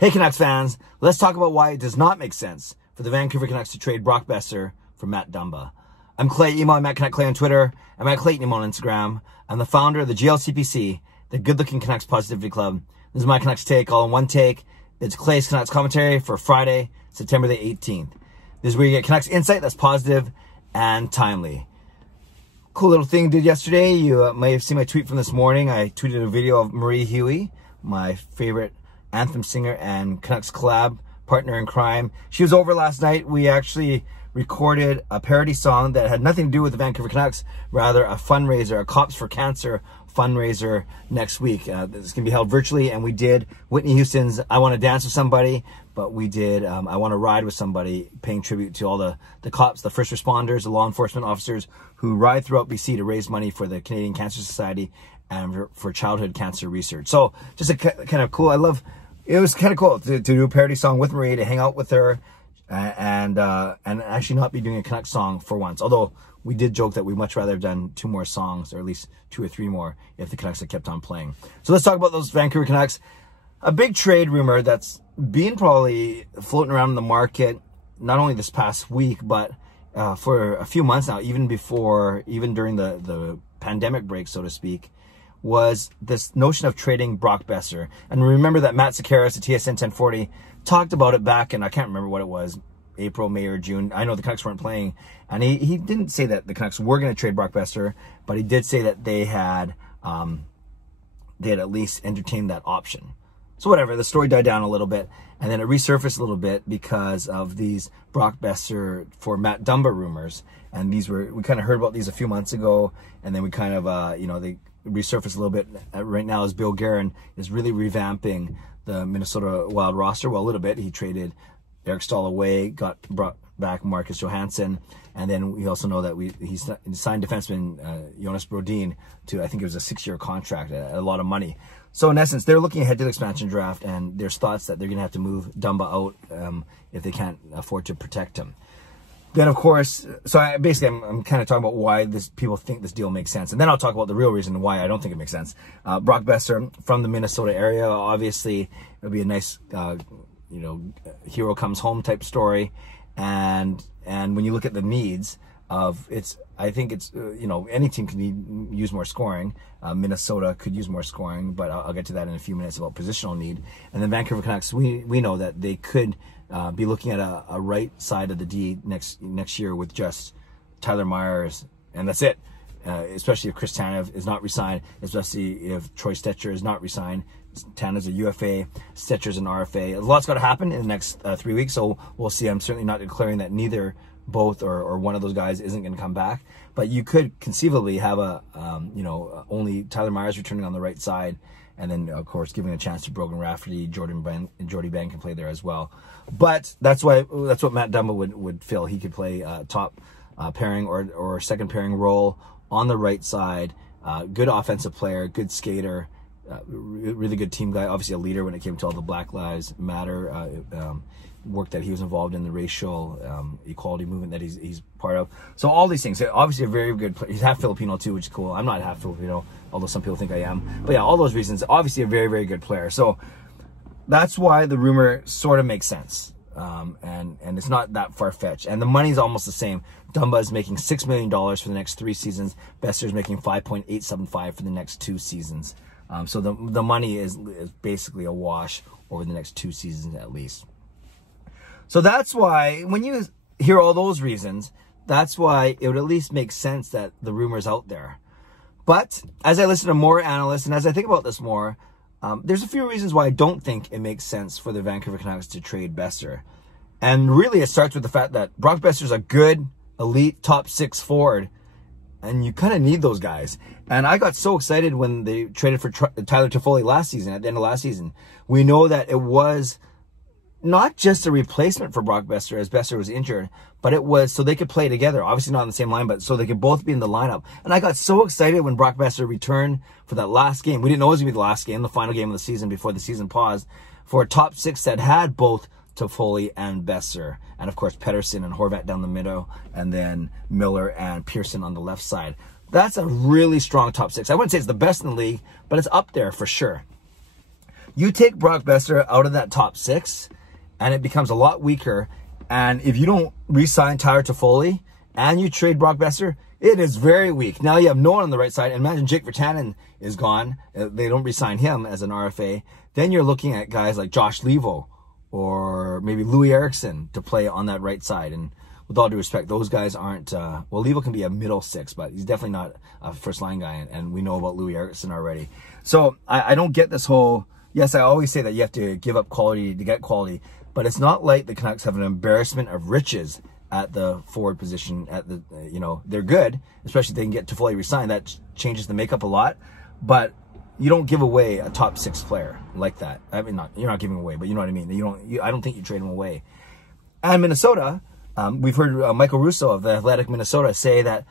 Hey Canucks fans, let's talk about why it does not make sense for the Vancouver Canucks to trade Brock Boeser for Matt Dumba. I'm Clay, email at Matt Canuck Clay on Twitter, and Matt Clayton email on Instagram. I'm the founder of the GLCPC, the Good Looking Canucks Positivity Club. This is my Canucks take, all in one take. It's Clay's Canucks commentary for Friday, September the 18th. This is where you get Canucks insight that's positive and timely. Cool little thing I did yesterday. You may have seen my tweet from this morning. I tweeted a video of Marie Huey, my favorite anthem singer and Canucks collab partner in crime. She was over last night. We actually recorded a parody song that had nothing to do with the Vancouver Canucks, rather a fundraiser, a Cops for Cancer fundraiser next week. This is going to be held virtually, and we did Whitney Houston's I Want to Dance with Somebody, but we did I Want to Ride with Somebody, paying tribute to all the cops, the first responders, the law enforcement officers who ride throughout BC to raise money for the Canadian Cancer Society and for childhood cancer research. So just a kind of cool, it was kind of cool to do a parody song with Marie, to hang out with her, and actually not be doing a Canucks song for once. Although we did joke that we'd much rather have done 2 more songs, or at least 2 or 3 more, if the Canucks had kept on playing. So let's talk about those Vancouver Canucks. A big trade rumor that's been probably floating around in the market, not only this past week, but for a few months now, even during the pandemic break, so to speak, was this notion of trading Brock Boeser. And remember that Matt Sakaris at TSN 1040 talked about it back in, I can't remember what it was, April, May, or June. I know the Canucks weren't playing. And he didn't say that the Canucks were going to trade Brock Boeser, but he did say that they had at least entertained that option. So whatever, the story died down a little bit, and then it resurfaced a little bit because of these Brock Boeser for Matt Dumba rumors. And we kind of heard about these a few months ago, and then we kind of, they resurfaced a little bit right now as Bill Guerin is really revamping the Minnesota Wild roster. Well, a little bit. He traded Eric Stahl away, brought back Marcus Johansson, and then we also know that he signed defenseman Jonas Brodin to, I think it was a 6-year contract at a lot of money. So in essence, they're looking ahead to the expansion draft, and there's thoughts that they're going to have to move Dumba out if they can't afford to protect him. Then, of course, so I'm kind of talking about why people think this deal makes sense. And then I'll talk about the real reason why I don't think it makes sense. Brock Boeser from the Minnesota area, obviously, it'll be a nice, hero comes home type story. And when you look at the needs of I think it's, any team can use more scoring. Minnesota could use more scoring, but I'll get to that in a few minutes about positional need. And then Vancouver Canucks, we know that they could be looking at a right side of the D next year with just Tyler Myers, and that's it. Especially if Chris Tanev is not re-signed, especially if Troy Stecher is not re-signed. Tanev's a UFA, Stetcher's an RFA. A lot's got to happen in the next 3 weeks, so we'll see. I'm certainly not declaring that both or one of those guys isn't going to come back, but you could conceivably have only Tyler Myers returning on the right side, and then of course giving a chance to Brogan Rafferty, Jordy Bang can play there as well. But that's what Matt Dumba would feel. He could play top pairing or second pairing role on the right side. Good offensive player, good skater, really good team guy. Obviously a leader when it came to all the Black Lives Matter work that he was involved in, the racial equality movement that he's part of. So all these things. Obviously a very good player. He's half Filipino too, which is cool. I'm not half Filipino, although some people think I am. But yeah, all those reasons. Obviously a very, very good player. So that's why the rumor sort of makes sense. And it's not that far-fetched. And the money's almost the same. Dumba is making $6 million for the next 3 seasons. Boeser is making $5.875 for the next 2 seasons. So the money is basically a wash over the next 2 seasons at least. So that's why, when you hear all those reasons, that's why it would at least make sense that the rumor's out there. But as I listen to more analysts, and as I think about this more, there's a few reasons why I don't think it makes sense for the Vancouver Canucks to trade Boeser. And really, it starts with the fact that Brock Boeser's a good, elite, top 6 forward, and you kind of need those guys. And I got so excited when they traded for Tyler Toffoli last season, at the end of last season. We know that it was not just a replacement for Brock Boeser as Boeser was injured, but it was so they could play together. Obviously not on the same line, but so they could both be in the lineup. And I got so excited when Brock Boeser returned for that last game. We didn't know it was going to be the last game, the final game of the season before the season paused, for a top 6 that had both Toffoli and Boeser. And of course, Pettersson and Horvat down the middle, and then Miller and Pearson on the left side. That's a really strong top 6. I wouldn't say it's the best in the league, but it's up there for sure. You take Brock Boeser out of that top 6, and it becomes a lot weaker. And if you don't re-sign Tyler Toffoli and you trade Brock Boeser, it is very weak. Now you have no one on the right side. And imagine Jake Virtanen is gone. They don't re-sign him as an RFA. Then you're looking at guys like Josh Levo or maybe Louis Eriksson to play on that right side. And with all due respect, those guys aren't, well, Levo can be a middle 6, but he's definitely not a first line guy. And we know about Louis Eriksson already. So I don't get this whole, yes, I always say that you have to give up quality to get quality, but it's not like the Canucks have an embarrassment of riches at the forward position. At the, you know, they're good, especially if they can get Toffoli re-signed. That changes the makeup a lot, but you don't give away a top 6 player like that. I mean, you're not giving away, but you know what I mean. I don't think you trade him away. And Minnesota, we've heard Michael Russo of the Athletic Minnesota say that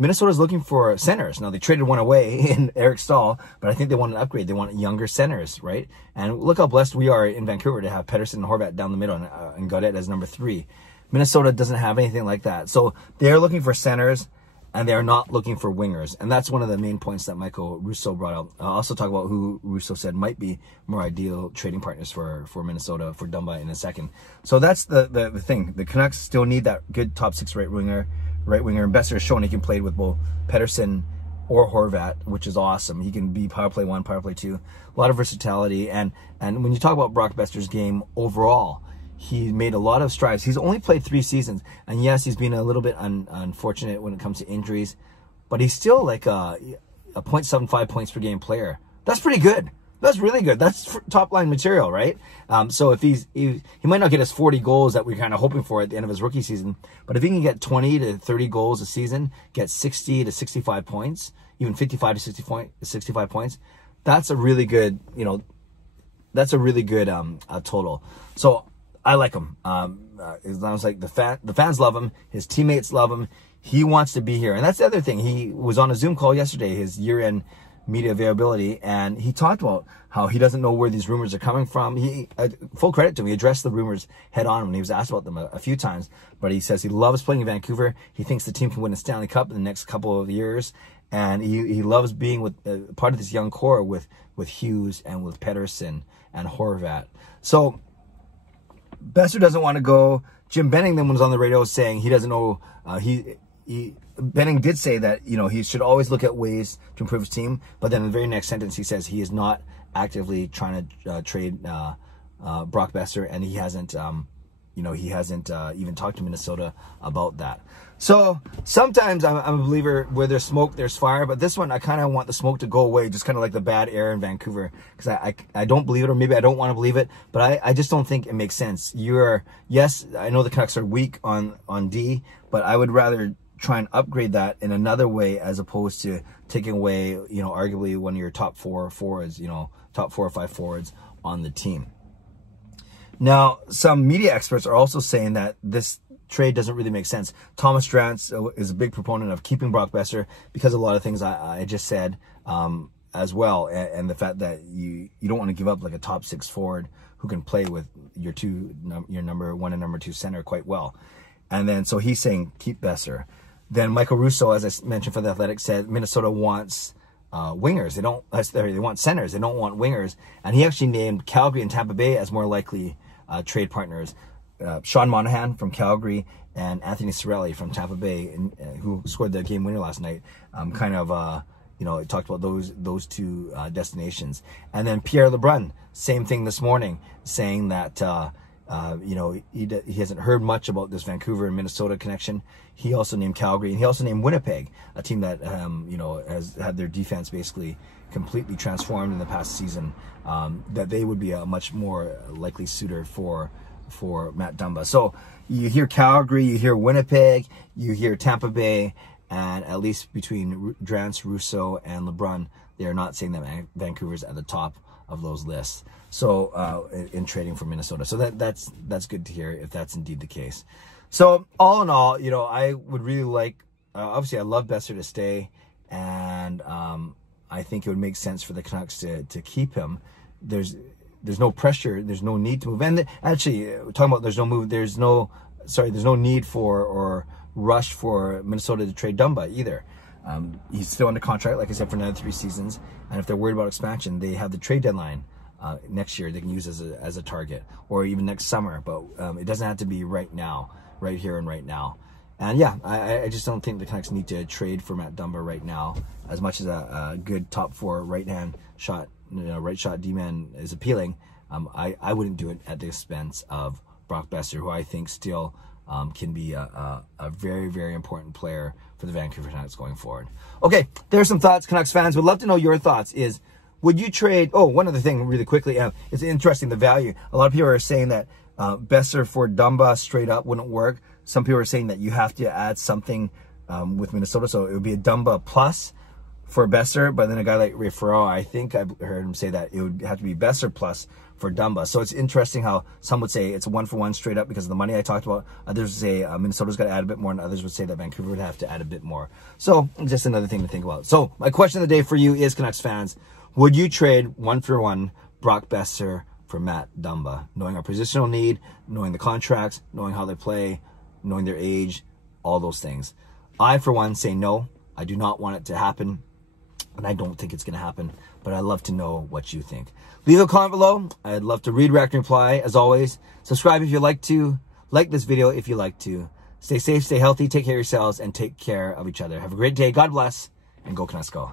Minnesota's looking for centers. Now, they traded one away in Eric Stahl, but I think they want an upgrade. They want younger centers, right? And look how blessed we are in Vancouver to have Pettersson and Horvat down the middle and Gaudette as number 3. Minnesota doesn't have anything like that. So they're looking for centers, and they're not looking for wingers. And that's one of the main points that Michael Russo brought out. I'll also talk about who Russo said might be more ideal trading partners for Minnesota, for Dumba in a second. So that's the thing. The Canucks still need that good top 6 right winger. And Boeser has shown he can play with both Pettersson or Horvat, which is awesome. He can be power play 1, power play 2. A lot of versatility. And when you talk about Brock Boeser's game overall, he made a lot of strides. He's only played 3 seasons. And yes, he's been a little bit unfortunate when it comes to injuries. But he's still like a 0.75 points per game player. That's pretty good. That's really good. That's top line material, right? So if he might not get his 40 goals that we're kind of hoping for at the end of his rookie season, but if he can get 20 to 30 goals a season, get 60 to 65 points, even 55 to 65 points, that's a really good, you know, that's a really good total. So I like him. It sounds like the fans love him. His teammates love him. He wants to be here. And that's the other thing. He was on a Zoom call yesterday, his year-end media availability, and he talked about how he doesn't know where these rumors are coming from. He full credit to him, he addressed the rumors head on when he was asked about them a few times, but he says he loves playing in Vancouver. He thinks the team can win a Stanley Cup in the next couple of years, and he loves being with part of this young core with Hughes and with Pettersson and Horvat. So Boeser doesn't want to go. Jim Bennington was on the radio saying he doesn't know. Benning did say that, you know, he should always look at ways to improve his team, but then in the very next sentence he says he is not actively trying to trade Brock Boeser, and he hasn't, you know, he hasn't even talked to Minnesota about that. So sometimes I'm a believer where there's smoke, there's fire, but this one I kind of want the smoke to go away, just kind of like the bad air in Vancouver, because I don't believe it, or maybe I don't want to believe it, but I just don't think it makes sense. Yes, I know the Canucks are weak on D, but I would rather try and upgrade that in another way as opposed to taking away, you know, arguably one of your top 4 forwards, you know, top 4 or 5 forwards on the team. Now, some media experts are also saying that this trade doesn't really make sense. Thomas Drance is a big proponent of keeping Brock Boeser because of a lot of things I just said as well, and the fact that you don't want to give up like a top 6 forward who can play with your number 1 and number 2 center quite well. And then so he's saying keep Boeser. Then Michael Russo, as I mentioned for the Athletic, said Minnesota wants wingers. They want centers. They don't want wingers. And he actually named Calgary and Tampa Bay as more likely trade partners. Sean Monahan from Calgary and Anthony Cirelli from Tampa Bay, who scored the game winner last night, you know, talked about those 2 destinations. And then Pierre LeBrun, same thing this morning, saying that you know, he hasn't heard much about this Vancouver and Minnesota connection. He also named Calgary, and he also named Winnipeg, a team that you know, has had their defense basically completely transformed in the past season. That they would be a much more likely suitor for Matt Dumba. So you hear Calgary, you hear Winnipeg, you hear Tampa Bay, and at least between Drance, Russo, and LeBrun, they are not saying that Vancouver's at the top of those lists. So in trading for Minnesota. So that's good to hear if that's indeed the case. So all in all, you know, I would really like, obviously I love Boeser to stay, and I think it would make sense for the Canucks to keep him. There's no pressure, there's no need to move. And actually, talking about there's no need for or rush for Minnesota to trade Dumba either. He's still under contract, like I said, for another 3 seasons. And if they're worried about expansion, they have the trade deadline next year they can use as a target, or even next summer. But it doesn't have to be right now, right here and right now. And yeah, I just don't think the Canucks need to trade for Matt Dumba right now. As much as a good top 4 right-hand shot, right shot D-man is appealing, I wouldn't do it at the expense of Brock Boeser, who I think still can be a very, very important player for the Vancouver Canucks going forward. Okay, there's some thoughts, Canucks fans. Would love to know your thoughts. Would you trade? Oh, one other thing really quickly. It's interesting, the value. A lot of people are saying that Boeser for Dumba straight up wouldn't work. Some people are saying that you have to add something with Minnesota, so it would be a Dumba plus for Boeser. But then a guy like Ray Ferraro, I think I heard him say that it would have to be Boeser plus for Dumba. So it's interesting how some would say it's a 1-for-1 straight up because of the money I talked about. Others would say Minnesota's got to add a bit more, and others would say that Vancouver would have to add a bit more. So just another thing to think about. So my question of the day for you is, Canucks fans, would you trade 1-for-1 Brock Boeser for Matt Dumba? Knowing our positional need, knowing the contracts, knowing how they play, knowing their age, all those things. I, for one, say no. I do not want it to happen, and I don't think it's going to happen, but I'd love to know what you think. Leave a comment below. I'd love to read, react, and reply, as always. Subscribe if you like to. Like this video if you like to. Stay safe, stay healthy, take care of yourselves, and take care of each other. Have a great day. God bless, and go Canucks go.